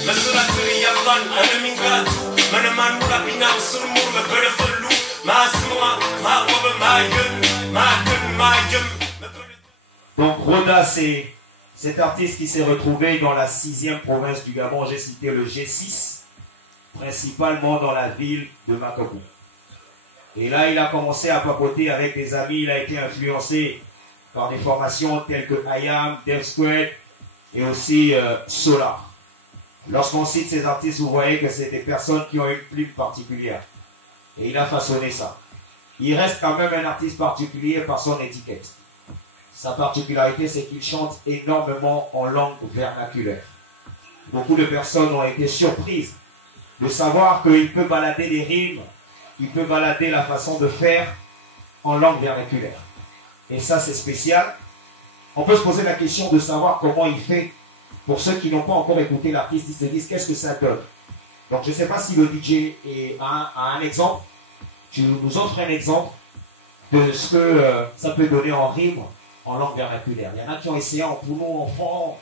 Donc Roda, c'est cet artiste qui s'est retrouvé dans la 6e province du Gabon, j'ai cité le G6, principalement dans la ville de Makabou. Et là, il a commencé à papoter avec des amis, il a été influencé par des formations telles que IAM, Dev Squad et aussi Solar. Lorsqu'on cite ces artistes, vous voyez que c'est des personnes qui ont une plume particulière. Et il a façonné ça. Il reste quand même un artiste particulier par son étiquette. Sa particularité, c'est qu'il chante énormément en langue vernaculaire. Beaucoup de personnes ont été surprises de savoir qu'il peut balader les rimes, il peut balader la façon de faire en langue vernaculaire. Et ça, c'est spécial. On peut se poser la question de savoir comment il fait. Pour ceux qui n'ont pas encore écouté l'artiste, ils se disent qu'est-ce que ça donne. Donc, je ne sais pas si le DJ a un exemple. Tu nous offres un exemple de ce que ça peut donner en rime, en langue vernaculaire. Il y en a qui ont essayé en pounou, en franc,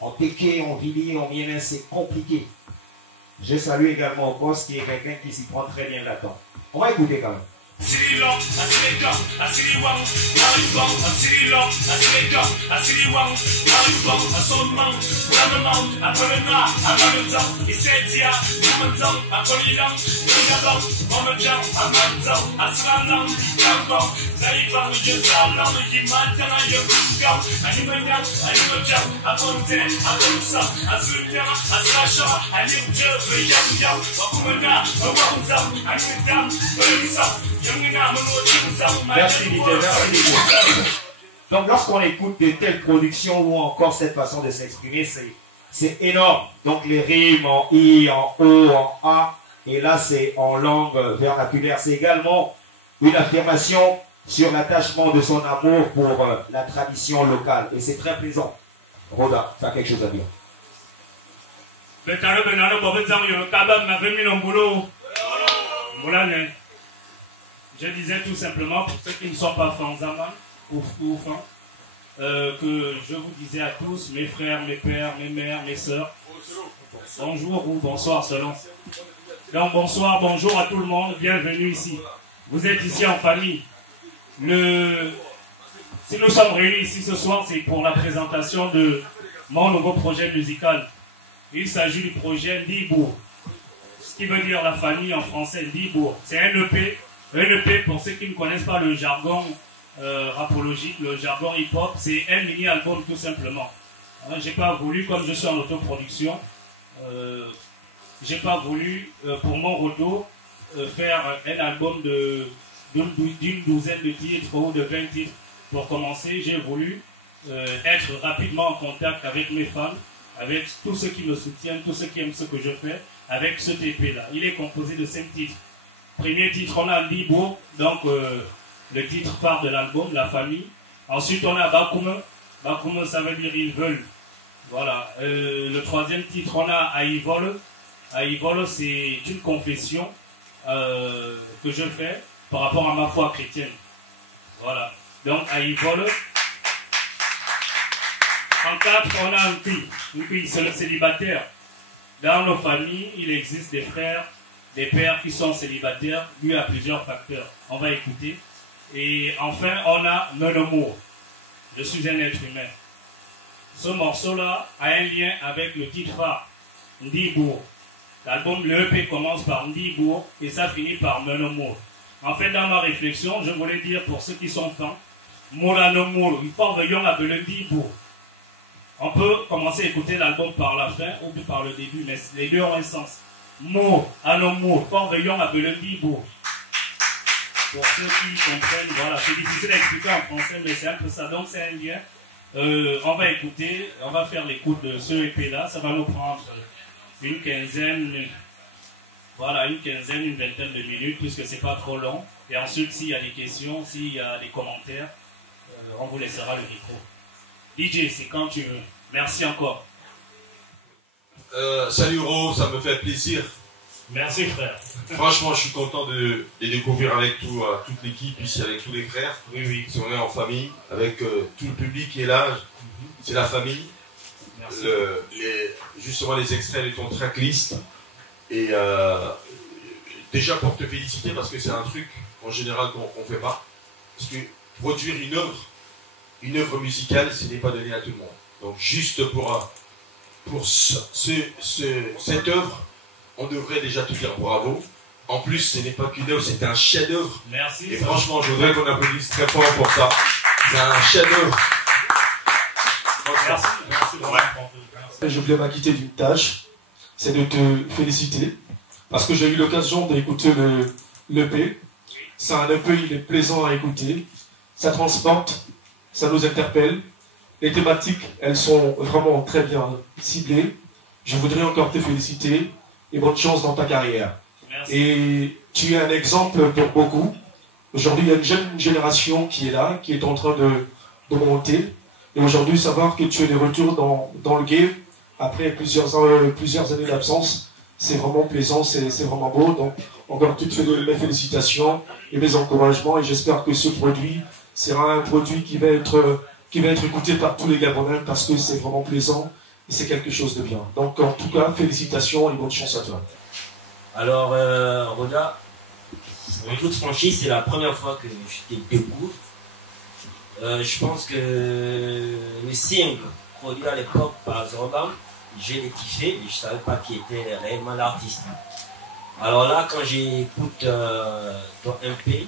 en téké, en vili, en mielin, c'est compliqué. Je salue également Boss qui est quelqu'un qui s'y prend très bien là-dedans. On va écouter quand même. Asirilo, asireka, asiriwang, naribang, asirilo, asireka, asiriwang, naribang, asomang, ulamang, akolena, amalutang, isetia, namantang, akolilang, nunabang, mamatang, amantang, aslanang, kambang, zaifang, yezalang, yimatang, yagungam, animanyang, animajang, akonte, akonusang, asunyang, asrasha, animjang, yang, wakumana, wawangzang, animidang, berisang. Merci Didier. Donc lorsqu'on écoute de telles productions ou encore cette façon de s'exprimer, c'est énorme. Donc les rimes en I, en O, en A, et là c'est en langue vernaculaire. C'est également une affirmation sur l'attachement de son amour pour la tradition locale. Et c'est très plaisant. Roda, tu as quelque chose à dire? Je disais tout simplement, pour ceux qui ne sont pas fans Zaman, ou fans, que je vous disais à tous, mes frères, mes pères, mes mères, mes sœurs, bonjour ou bonsoir selon. Donc bonsoir, bonjour à tout le monde, bienvenue ici. Vous êtes ici en famille. Si nous sommes réunis ici ce soir, c'est pour la présentation de mon nouveau projet musical. Il s'agit du projet Ndibour, ce qui veut dire la famille en français, Ndibour. C'est un EP. Un EP, pour ceux qui ne connaissent pas le jargon rapologique, le jargon hip-hop, c'est un mini-album tout simplement. J'ai pas voulu, comme je suis en autoproduction, j'ai pas voulu, pour mon retour, faire un album d'une douzaine de titres ou de 20 titres. Pour commencer, j'ai voulu être rapidement en contact avec mes fans, avec tous ceux qui me soutiennent, tous ceux qui aiment ce que je fais, avec ce EP-là. Il est composé de 5 titres. Premier titre, on a Ndibour, donc le titre phare de l'album, La Famille. Ensuite, on a Bakume. Bakume, ça veut dire ils veulent. Voilà. Le troisième titre, on a Aïvole. Aïvole, c'est une confession que je fais par rapport à ma foi chrétienne. Voilà. Donc, Aïvole. En 4, on a Nkui. Nkui, c'est le célibataire. Dans nos familles, il existe des frères, des pères qui sont célibataires, dû à plusieurs facteurs. On va écouter. Et enfin, on a Menomour. Je suis un être humain. Ce morceau-là a un lien avec le titre phare, Ndibour. L'album, le EP commence par Ndibour et ça finit par Menomour. En fait, dans ma réflexion, je voulais dire pour ceux qui sont fans, Mouranomour, il faut veillons à Ndibour. On peut commencer à écouter l'album par la fin ou par le début, mais les deux ont un sens. Mour, Anomour, fort veillons à Ndibour. Pour ceux qui comprennent, voilà, c'est difficile à expliquer en français, mais c'est un peu ça. Donc c'est un lien. On va écouter, on va faire l'écoute de ce EP-là. Ça va nous prendre une quinzaine, une vingtaine de minutes, puisque c'est pas trop long. Et ensuite, s'il y a des questions, s'il y a des commentaires, on vous laissera le micro. DJ, c'est quand tu veux. Merci encore. Salut Ro, ça me fait plaisir. Merci frère. Franchement, je suis content de les découvrir avec toute l'équipe ici, avec tous les frères. Oui. Si on est en famille, avec tout le public qui est là, c'est la famille. justement les extraits de ton tracklist. Et déjà pour te féliciter, parce que c'est un truc en général qu'on ne fait pas. Parce que produire une œuvre musicale, ce n'est pas donné à tout le monde. Donc juste pour cette œuvre, on devrait déjà te dire bravo. En plus, ce n'est pas qu'une œuvre, c'est un chef-d'œuvre. Merci. Et franchement, je voudrais qu'on applaudisse très fort pour ça. C'est un chef-d'œuvre. Merci. Je voulais m'acquitter d'une tâche, c'est de te féliciter, parce que j'ai eu l'occasion d'écouter l'EP. C'est un EP, il est plaisant à écouter, ça transporte, ça nous interpelle. Les thématiques, elles sont vraiment très bien ciblées. Je voudrais encore te féliciter et bonne chance dans ta carrière. Merci. Et tu es un exemple pour beaucoup. Aujourd'hui, il y a une jeune génération qui est là, qui est en train de monter. Et aujourd'hui, savoir que tu es de retour dans le game, après plusieurs années d'absence, c'est vraiment plaisant, c'est vraiment beau. Donc, encore toutes mes félicitations et mes encouragements. Et j'espère que ce produit sera un produit qui va être écouté par tous les Gabonais, parce que c'est vraiment plaisant et c'est quelque chose de bien. Donc, en tout cas, félicitations et bonne chance à toi. Alors, Roda, en toute franchise, c'est la première fois que je te découvre. Je pense que le single produit à l'époque par Zorobam, je l'ai kiffé, mais je ne savais pas qui était réellement l'artiste. Alors là, quand j'écoute ton MP,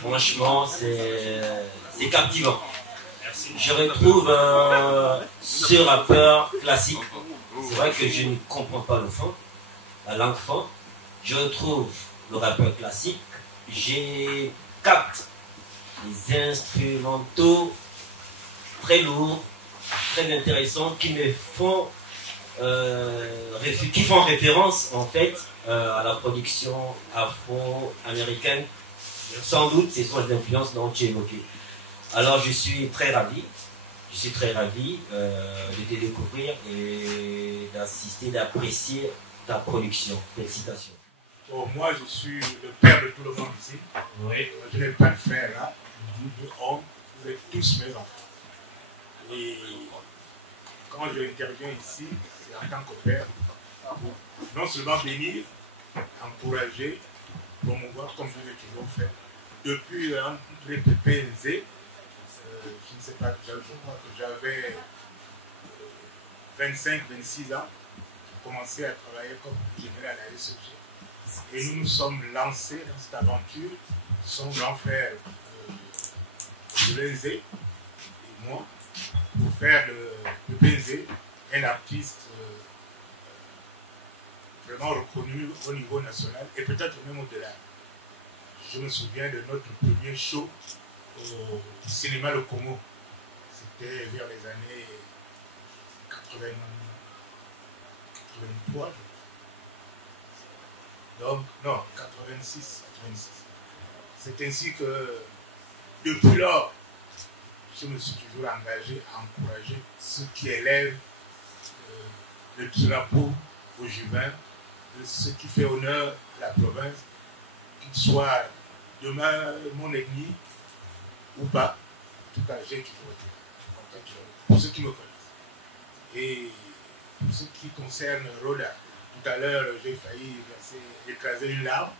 franchement, c'est captivant. Je retrouve ce rappeur classique. C'est vrai que je ne comprends pas le fond, la langue fond. Je retrouve le rappeur classique. J'ai capte les instrumentaux très lourds, très intéressants, qui font référence en fait à la production afro-américaine. Sans doute, ce sont les influences dont tu évoquais. Alors je suis très ravi de te découvrir et d'assister, d'apprécier ta production. Félicitations. Bon, moi, je suis le père de tout le monde ici. Oui. Je n'ai pas de frère là. Nous hommes, vous êtes tous mes enfants. Et quand je interviens ici, c'est en tant que père, pour non seulement bénir, encourager, promouvoir comme je l'ai toujours fait. Depuis André Pépé Nzé, je ne sais pas, je crois que j'avais 25-26 ans, j'ai commencé à travailler comme général à la SEG. Et nous nous sommes lancés dans cette aventure, son grand frère Nzé et moi, pour faire de Nzé un artiste vraiment reconnu au niveau national et peut-être même au-delà. Je me souviens de notre premier show au cinéma Le Como. C'était vers les années 83. Donc, non, 86. C'est ainsi que, depuis lors, je me suis toujours engagé à encourager ceux qui élèvent le drapeau aux Juvains, ce qui fait honneur à la province, qu'il soit demain mon ennemi ou pas. En tout cas, j'ai toujours été pour ceux qui me connaissent. Et pour ce qui concerne Roda, tout à l'heure, j'ai failli écraser une larme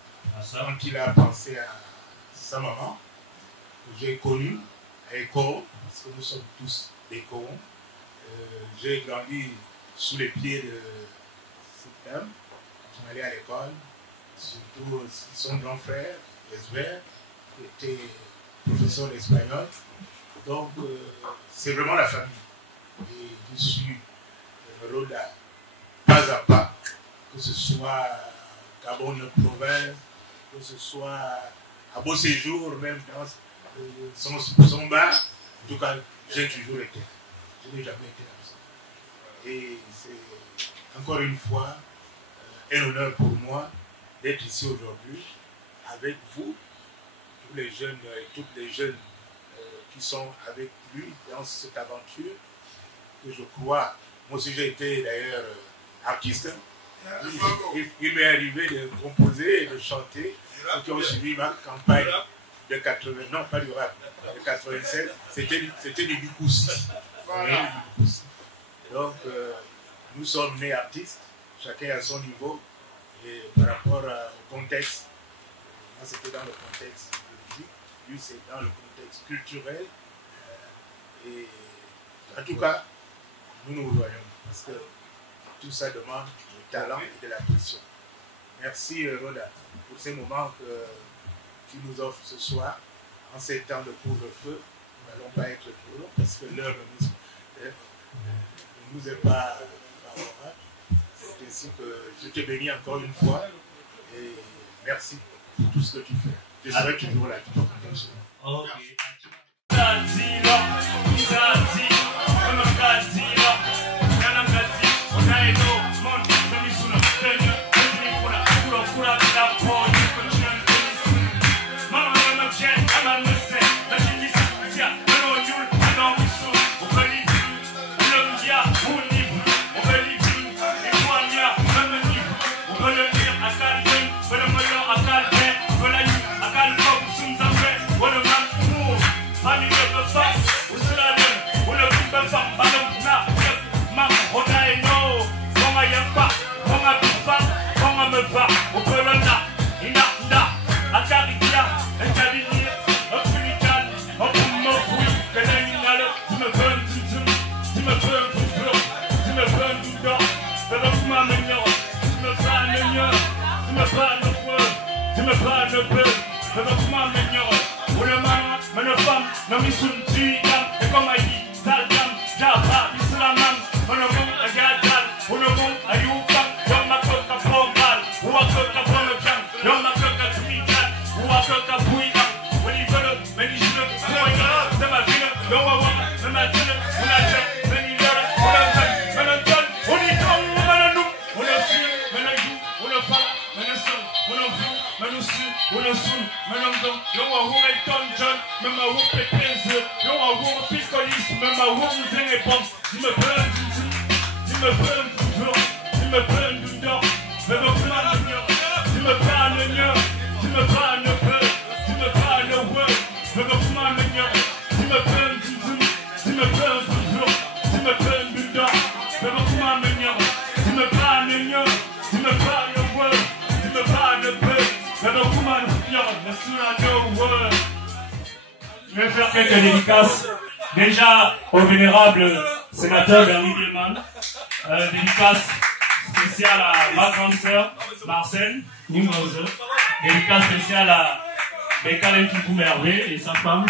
quand il a pensé à sa maman, que j'ai connue à Écoron, parce que nous sommes tous d'Écoron. J'ai grandi sous les pieds de cette dame quand on allait à l'école, surtout son grand frère, Esbert, qui était professeur d'espagnol. Donc, c'est vraiment la famille. Et je suis Roda, pas à pas, que ce soit Gabon, notre province, que ce soit à Beau Séjour, même dans son bar. En tout cas, j'ai toujours été là. Je n'ai jamais été absent. Et c'est encore une fois un honneur pour moi d'être ici aujourd'hui avec vous, tous les jeunes et toutes les jeunes qui sont avec lui dans cette aventure que je crois. Moi aussi j'ai été d'ailleurs artiste. Il m'est arrivé de composer et de chanter. Ceux qui ont suivi ma campagne de 80, non pas du rap, de 87, c'était du Bikoussi. Donc, nous sommes nés artistes, chacun à son niveau, et par rapport au contexte, moi c'était dans le contexte politique, lui c'est dans le contexte culturel, et en tout cas, nous nous voyons, parce que tout ça demande du talent et de la pression. Merci Roda pour ces moments que tu nous offres ce soir, en ces temps de couvre-feu. Nous n'allons pas être trop longs parce que l'heure ne nous est pas favorable. C'est ainsi que je te bénis encore une fois et merci pour tout ce que tu fais. Je serai toujours là. Je vais faire quelques dédicaces. Déjà au vénérable sénateur Bernie Bierman. Dédicace spéciale à ma grande sœur Marcel Nimose. Dédicace spéciale à Bekalen Kikoum Hervé et sa femme,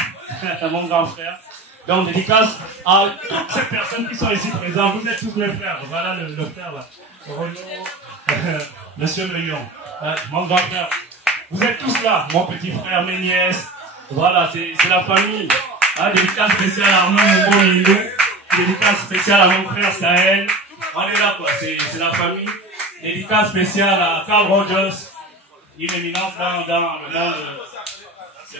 mon grand frère. Donc dédicace à toutes ces personnes qui sont ici présentes. Vous êtes tous mes frères. Voilà le frère là. Renaud, Monsieur Le Lion, mon grand frère. Vous êtes tous là, mon petit frère, mes nièces. Voilà, c'est la famille. Dédicace spéciale à Arnaud Moumou. Dédicace spéciale à mon frère Sahel. On est là quoi, c'est la famille. Dédicace spéciale à Carl Rogers, une éminence dans le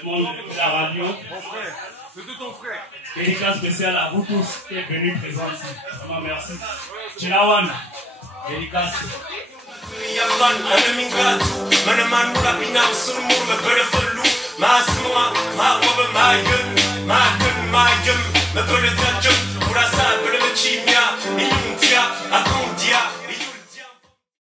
monde de la radio. Mon frère, c'est de ton frère. Dédicace spéciale à vous tous qui êtes venus présents ici. Vraiment merci. Chilawan, dédicace. My